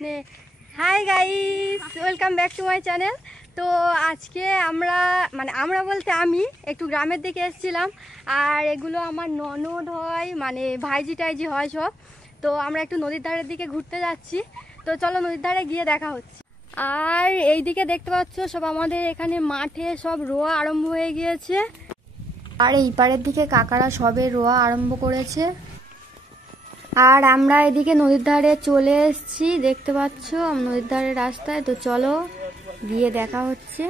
Hi guys, welcome back to my channel. তো আজকে আমরা বলতে আমি একটু গ্রামের দিকে এসেছিলাম। আর এগুলো আমার ননদ হয়, মানে ভাইজি টাইজি হয় সব। তো আমরা একটু নদীর ধারের দিকে ঘুরতে যাচ্ছি। তো চলো নদীর ধারে গিয়ে দেখা হচ্ছে। আর এই দিকে দেখতে পাচ্ছ সব আমাদের এখানে মাঠে সব রোয়া আরম্ভ হয়ে গিয়েছে। আর এই পাড়ের দিকে কাকারা সবে রোয়া আরম্ভ করেছে। আর আমরা এদিকে নদীর ধারে চলে এসেছি, দেখতে পাচ্ছ নদীর ধারে রাস্তায়। তো চলো গিয়ে দেখা হচ্ছে।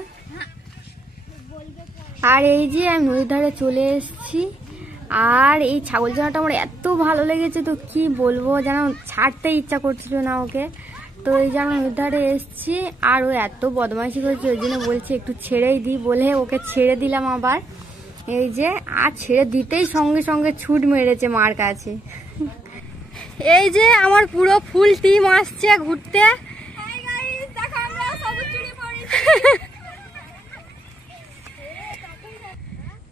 আর এই যে আমি নদীর ধারে চলে এসেছি। আর এই ছাগল ছানাটা আমার এত ভালো লেগেছে, তো কি বলবো, যেন ছাড়তে ইচ্ছা করছিল না ওকে। তো এই যে আমরা নদীর ধারে এসেছি, আর ও এত বদমাইশি করেছে, ওই জন্য বলছে একটু ছেড়েই দিই বলে ওকে ছেড়ে দিলাম। আবার এই যে আর ছেড়ে দিতেই সঙ্গে সঙ্গে ছুট মেরেছে মার কাছে। এই যে আমার পুরো ফুল টিম আসছে ঘুরতে।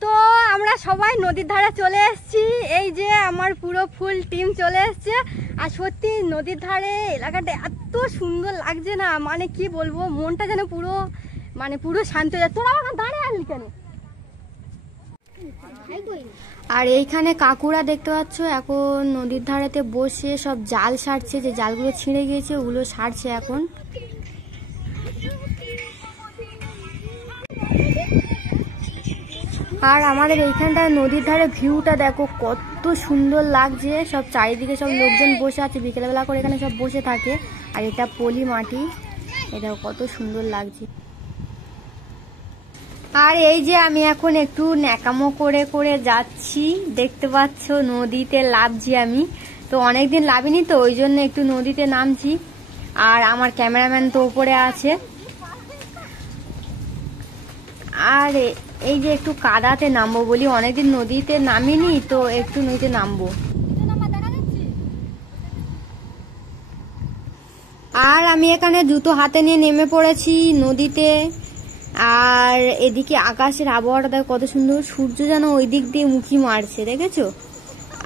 তো আমরা সবাই নদীর ধারে চলে এসেছি। এই যে আমার পুরো ফুল টিম চলে এসছে। আর সত্যি নদীর ধারে এলাকাটা এত সুন্দর লাগছে না, মানে কি বলবো, মনটা যেন পুরো শান্ত হয়ে যায়। তোরা আমার দাঁড়িয়ে আসলি কেন? আর এইখানে কাকুরা দেখতে পাচ্ছ এখন নদীর ধারেতে বসে সব জাল সারছে, যে জালগুলো ছিঁড়ে গিয়েছে ওগুলো সারছে এখন। আর আমাদের এইখানটায় নদীর ধারে ভিউটা দেখো কত সুন্দর লাগছে। সব চারিদিকে সব লোকজন বসে আছে, বিকেলবেলা করে এখানে সব বসে থাকে। আর এটা পলি মাটি, এটা কত সুন্দর লাগছে। আর এই যে আমি এখন একটু ন্যাকামো করে করে যাচ্ছি, দেখতে পাচ্ছ নদীতে লাফছি আমি। তো অনেকদিন লাভিনি, তো ওই জন্য একটু নদীতে নামছি। আর আমার ক্যামেরাম্যান তো উপরে আছে। আর এই যে একটু কাদাতে নামবো বলি, অনেকদিন নদীতে নামিনি, তো একটু নদীতে নামবো। আর আমি এখানে জুতো হাতে নিয়ে নেমে পড়েছি নদীতে। আর এদিকে আকাশের আবহাওয়াটা দেখো কত সুন্দর, সূর্য যেন ওই দিক দিয়ে মুখি মারছে, দেখেছো?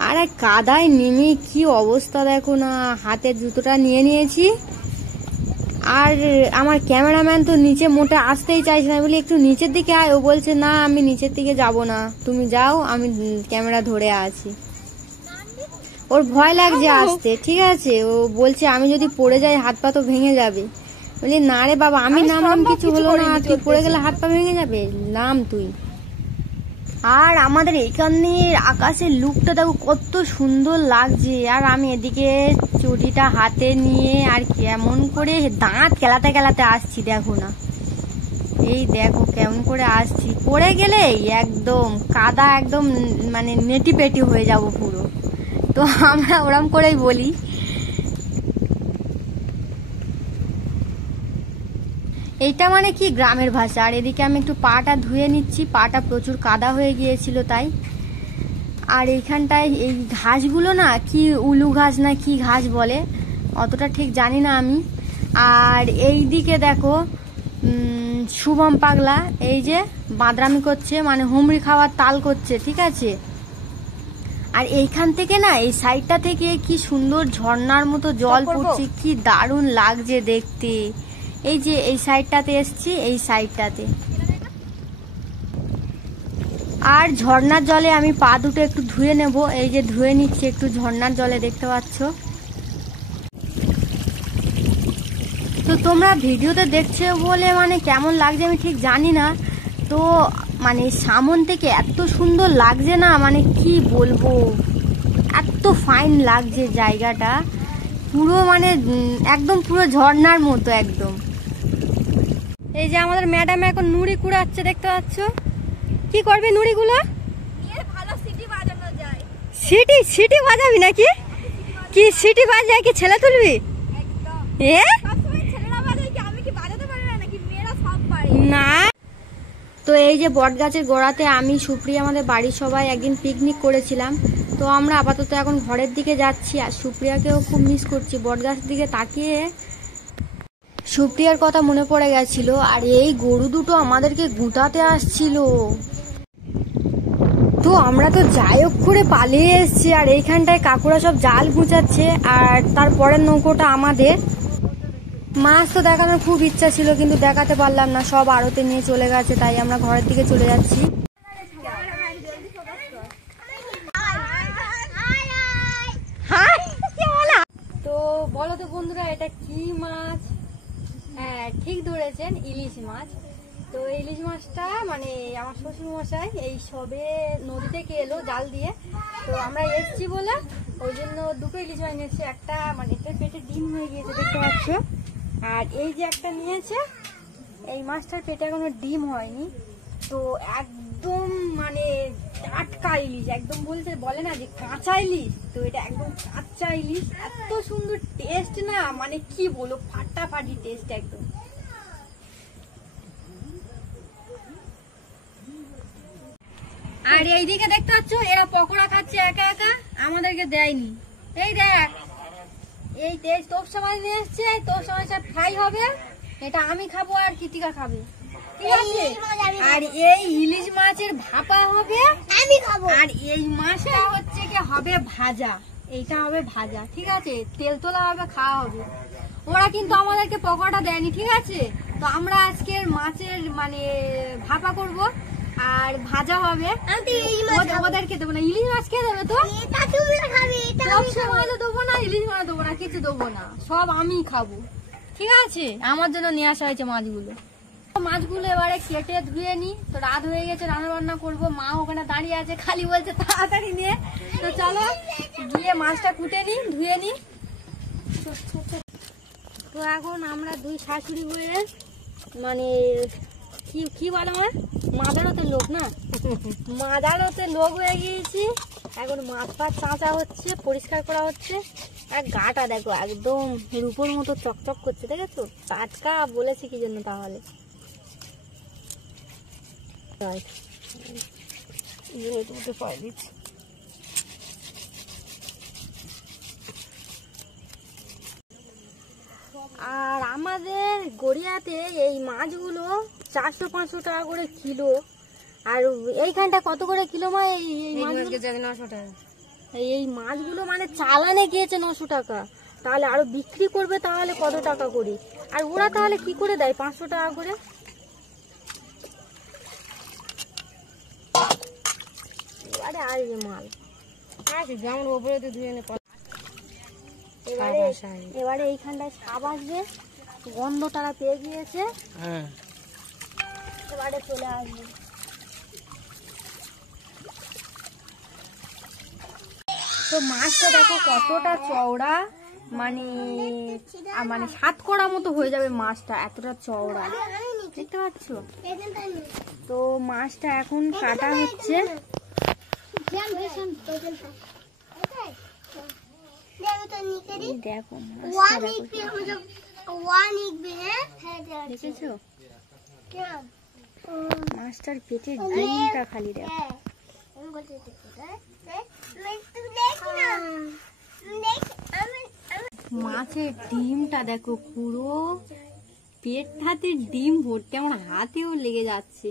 আর কাদায় নেমে কি অবস্থা দেখো না, হাতের জুতোটা নিয়ে নিয়েছি। আর আমার ক্যামেরাম্যান তো নিচে মোটে আসতেই চাইছে না, বলি একটু নিচের দিকে আয়। ও বলছে না, আমি নিচের দিকে যাব না, তুমি যাও, আমি ক্যামেরা ধরে আছি। ওর ভয় লাগছে আসতে, ঠিক আছে? ও বলছে আমি যদি পড়ে যাই হাত পা তো ভেঙে যাবে। বলি না রে বাবা, আমি নামলাম, কিছু হলো না, তুই পড়ে গেলে হাত পা ভেঙে যাবে, নাম তুই। আর আমাদের এইখানের আকাশের লুকটা দেখো কত সুন্দর লাগছে। আর আমি এদিকে চুটিটা হাতে নিয়ে আর কেমন করে দাঁত কেলাতে কেলাতে আসছি, দেখো না, এই দেখো কেমন করে আসছি। পড়ে গেলে একদম কাদা, একদম মানে নেটি পেটি হয়ে যাব পুরো। তো আমরা ওরম করেই বলি। এইটা মানে কি গ্রামের ভাষা। আর এদিকে আমি একটু পাটা ধুয়ে নিচ্ছি, পাটা প্রচুর কাদা হয়ে গিয়েছিল তাই। আর এইখানটায় এই ঘাসগুলো না, কি উলু ঘাস না কি ঘাস বলে, অতটা ঠিক জানি না আমি। আর এই দিকে দেখো শুভম পাগলা এই যে বাঁদরামি করছে, মানে হুমড়ি খাওয়ার তাল করছে, ঠিক আছে? আর এইখান থেকে না, এই সাইডটা থেকে কি সুন্দর ঝর্ণার মতো জল পড়ছে, কি দারুণ লাগছে দেখতে। এই যে এই সাইডটাতে এসছি, এই সাইডটাতে। আর ঝর্ণার জলে আমি পা দুটো একটু ধুয়ে নেব, এই যে ধুয়ে নিচ্ছি একটু ঝর্ণার জলে, দেখতে পাচ্ছ। তো তোমরা ভিডিওতে দেখছো বলে মানে কেমন লাগছে আমি ঠিক জানি না। তো মানে সামন থেকে এত সুন্দর লাগছে না, মানে কি বলবো, এত ফাইন লাগছে জায়গাটা পুরো, মানে একদম পুরো ঝর্ণার মতো একদম। এই যে আমাদের ম্যাডাম এখন নুড়ি কুড়াচ্ছে, দেখতে পাচ্ছ। কি করবে নুড়িগুলো? সিটি বাজাবি নাকি? কি সিটি বাজায় কি ছেলে তুলবি? না। তো এই যে বট গাছের গোড়াতে আমি সুপ্রিয়া আমাদের বাড়ির সবাই একদিন পিকনিক করেছিলাম। তো আমরা আপাতত এখন ঘরের দিকে যাচ্ছি। আর সুপ্রিয়াকেও খুব মিস করছি। বট গাছের দিকে তাকিয়ে সুপ্রিয়ার কথা মনে পড়ে গেছিল। আর এই গরু দুটো আমাদেরকে গুঁতাতে আসছিল। তো আমরা তো যাই হোক করে পালিয়ে এসছি। আর এইখানটায় কাকুরা সব জাল গুঁচাচ্ছে। আর তারপরের নৌকোটা আমাদের। মাছ তো দেখানোর খুব ইচ্ছা ছিল, কিন্তু দেখাতে পারলাম না, সব আড়তে নিয়ে চলে গেছে, তাই আমরা ঘরের দিকে চলে যাচ্ছি। তো বলো তো বন্ধুরা, এটা কি মাছ? হ্যাঁ ঠিক ধরেছেন, ইলিশ মাছ। তো ইলিশ মাছটা মানে আমার শ্বশুর মশাই এই সবে নদী থেকে এলো জাল দিয়ে, তো আমরা এসছি বলে ওই জন্য দুটো ইলিশ মাছ নিয়েছে। একটা মানে এটা পেটে ডিম হয়ে গিয়েছে দেখতে পাচ্ছ, আর এই যে একটা নিয়েছে, এই মাছটার পেটে এখনো ডিম হয়নি। তো একদম মানে টাটকা ইলিশ, একদম বলে না যে কাঁচা ইলিশ, তো এটা একদম কাঁচা ইলিশ। এত সুন্দর টেস্ট না, মানে কি বলো, ফাটাফাটি টেস্ট একদম। আর এইদিকে দেখতে পাচ্ছ এরা পকোড়া খাচ্ছে একা একা, আমাদেরকে দেয়নি। এই দেখ, এই তোপসা মাছ নিয়ে এসছে, তোপসা মাছটা ফ্রাই হবে, এটা আমি খাবো আর কৃতিকা খাবে, ঠিক আছে? আর এই ইলিশ মাছের ভাপা হবে আমি খাবো, আর এই মাছটা হচ্ছে কি হবে ভাজা, এইটা হবে ভাজা, ঠিক আছে? তেল তোলা হবে, খাওয়া হবে। ওরা কিন্তু আমাদেরকে পকোড়াটা দেয়নি, ঠিক আছে? তো আমরা আজকের মাছের মানে ভাপা করব আর ভাজা হবে। ওদেরকে দেবো না, ইলিশ মাছ খেয়ে দেবে তো, সব সময় তো দেবো না, ইলিশ মাছ দেবো না, কিছু দেবো না, সব আমি খাবো, ঠিক আছে? আমার জন্য নিয়ে আসা হয়েছে মাছগুলো। মাছগুলো এবারে কেটে ধুয়ে নি, তো রাত হয়ে গেছে, রান্না বান্না করবো। মা ওখানে দাঁড়িয়ে আছে, খালি বলছে তাড়াতাড়ি নিয়ে। তো চলো গিয়ে মাছটা কুটে নি, ধুয়ে নি। তো এখন আমরা দুই শাশুড়ি হয়ে মানে কি বলে আমার মাদারতে লোক না, মাদারতে লোক হয়ে গিয়েছি। এখন মাছ ফাছ চাঁচা হচ্ছে, পরিষ্কার করা হচ্ছে। আর গাটা দেখো একদম রূপোর মতো চকচক করছে, দেখেছো? টাটকা বলেছি কি জন্য তাহলে। আর আমাদের গড়িয়াতে এই মাছগুলো 400-500 টাকা করে কিলো। আর এইখানটা কত করে কিলো মা? এই মাছগুলো মানে চালানে গিয়েছে 900 টাকা। তাহলে আরো বিক্রি করবে তাহলে কত টাকা করে? আর ওরা তাহলে কি করে দেয় 500 টাকা করে? এবারে আসবে মাল, যেমন ওপরে তো ধুয়ে নে। এবারে এইখানটায় সাপ আসবে, গন্ধ তারা পেয়ে গিয়েছে, এবারে চলে আসবে। তো মাছটা দেখো কতটা চওড়া, মানে 7 কড়া মতো হয়ে যাবে মাছটা, এতটা চওড়া, দেখতে পাচ্ছ? তো মাছটা এখন কাটা হচ্ছে। দেখো দেখেছো মাছটার পেটের ডিমটা খালি দেখো। মাছের ডিমটা দেখো, পুরো পেটটাতে ডিম ভর্তি, আমার হাতেও লেগে যাচ্ছে।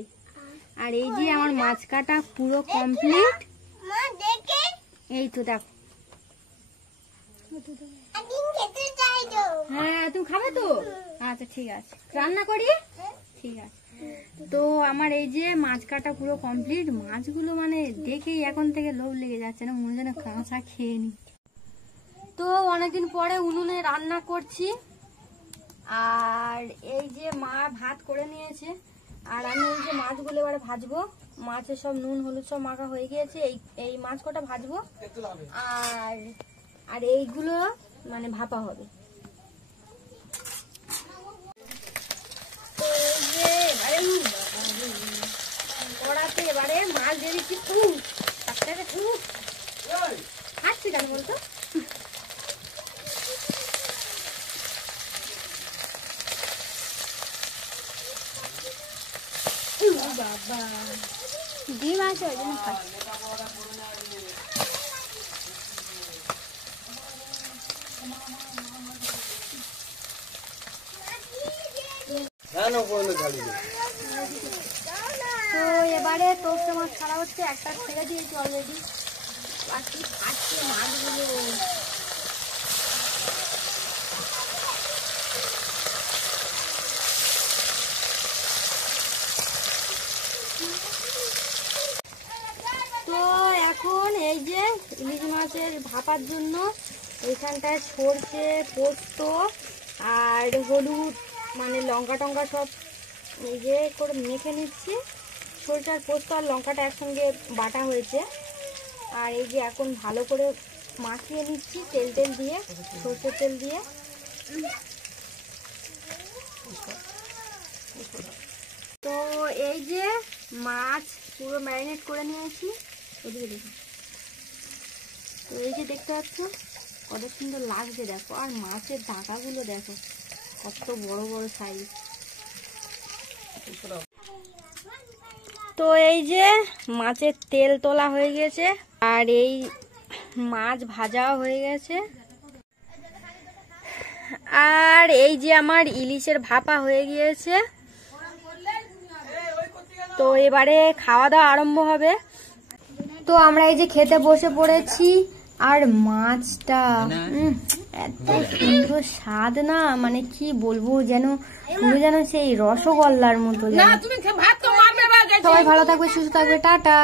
আর এই যে আমার মাছ কাটা পুরো কমপ্লিট, এই তো দেখো। হ্যাঁ তুমি খাবে তো? আচ্ছা ঠিক আছে, রান্না করি, ঠিক আছে। তো আমার এই যে মাছ কাটা পুরো কমপ্লিট। মাছগুলো মানে দেখেই এখন থেকে লোভ লেগে যাচ্ছে না, মনে যেন কাঁচা খেয়ে নি। তো অনেকদিন পরে উনুনে রান্না করছি। আর এই যে মা ভাত করে নিয়েছে, আর আমি এই যে মাছগুলো এবারে ভাজবো। মাছের সব নুন হলুদ সব মাখা হয়ে গিয়েছে, এই মাছ কটা ভাজবো। আর এইগুলো মানে ভাপা হবে। তো এই যে কড়াতে এবারে মাছ দিয়ে দিচ্ছি। হাসছি কেন বলতো? বাবা ডিম আছে ওই জন্য খাচ্ছি। তো এবারে তোপসা মাছ ছাড়া হচ্ছে, একটা ছেড়ে দিয়েছি অলরেডি, বাকি খাচ্ছে মাছগুলো। মাছের ভাপার জন্য এখানটায় সর্ষে, পোস্ত আর হলুদ মানে লঙ্কা টঙ্কা সব এই যে করে মেখে নিচ্ছি। সর্ষে আর পোস্ত আর লঙ্কাটা একসঙ্গে বাটা হয়েছে। আর এই যে এখন ভালো করে মাখিয়ে নিচ্ছি তেল দিয়ে, সর্ষের তেল দিয়ে। তো এই যে মাছ পুরো ম্যারিনেট করে নিয়েছি। ওদিকে দেখো, তো এই যে দেখতে পাচ্ছ কত সুন্দর লাগছে দেখো। আর মাছের ঢাকাগুলো দেখো কত বড় বড় সাইজ। তো এই যে মাছের তেল তোলা হয়ে গেছে আর এই মাছ ভাজাও হয়ে গেছে। আর এই যে আমার ইলিশের ভাপা হয়ে গিয়েছে। তো এবারে খাওয়া দাওয়া আরম্ভ হবে। তো আমরা এই যে খেতে বসে পড়েছি। আর মাছটা এত সুন্দর স্বাদ না, মানে কি বলবো, যেন পুরো যেন সেই রসগোল্লার মতো। সবাই ভালো থাকবে, সুস্থ থাকবে, টাটা।